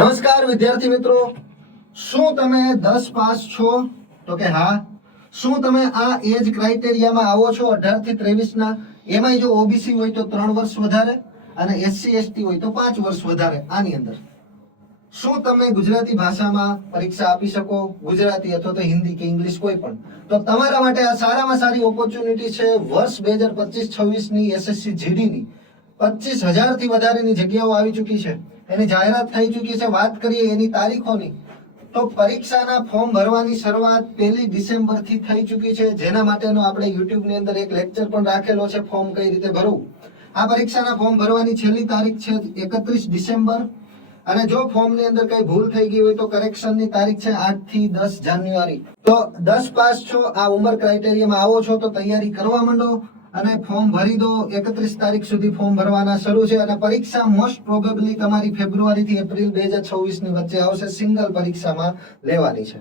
નમસ્કાર વિદ્યાર્થી મિત્રો, શું તમે 10 પાસ છો? તો કે હા. શું તમે આ એજ ક્રાઇટેરિયામાં આવો છો 18 થી 23 ના? એમાં જો ઓબીસી હોય તો 3 વર્ષ વધારે અને એસસી એસટી હોય તો 5 વર્ષ વધારે. આની અંદર શું તમે ગુજરાતી ભાષામાં પરીક્ષા આપી શકો? ગુજરાતી અથવા તો હિન્દી કે ઇંગ્લિશ કોઈ પણ. તો તમારા માટે આ સારામાં સારી ઓપોર્ચ્યુનિટી છે. વર્ષ 2025-26 ની એસએસસી જીડી ની 25,000 થી વધારેની જગ્યાઓ આવી ચૂકી છે. એની જાહેરાત થઈ ચૂકી છે. વાત કરીએ એની તારીખોની, તો પરીક્ષાના ફોર્મ ભરવાની શરૂઆત 1 ડિસેમ્બર થી થઈ ચૂકી છે, જેના માટેનો આપણે YouTube ની અંદર એક લેક્ચર પણ રાખેલો છે, ફોર્મ કઈ રીતે ભરવું. આ પરીક્ષાના ફોર્મ ભરવાની છેલ્લી તારીખ છે 31 ડિસેમ્બર. અને જો ફોર્મ ની અંદર કઈ ભૂલ થઈ ગઈ હોય તો કરેક્શન ની તારીખ છે 8 થી 10 જાન્યુઆરી. તો 10 પાસ છો, આ ઉંમર ક્રાઇટેરિયામાં આવો છો તો તૈયારી કરવા માંડો અને ફોર્મ ભરી દો. 31 તારીખ સુધી ફોર્મ ભરવાના શરૂ છે અને પરીક્ષા મોસ્ટ પ્રોબેબલી તમારી ફેબ્રુઆરી થી એપ્રિલ 2026 ની વચ્ચે આવશે. સિંગલ પરીક્ષામાં લેવાની છે.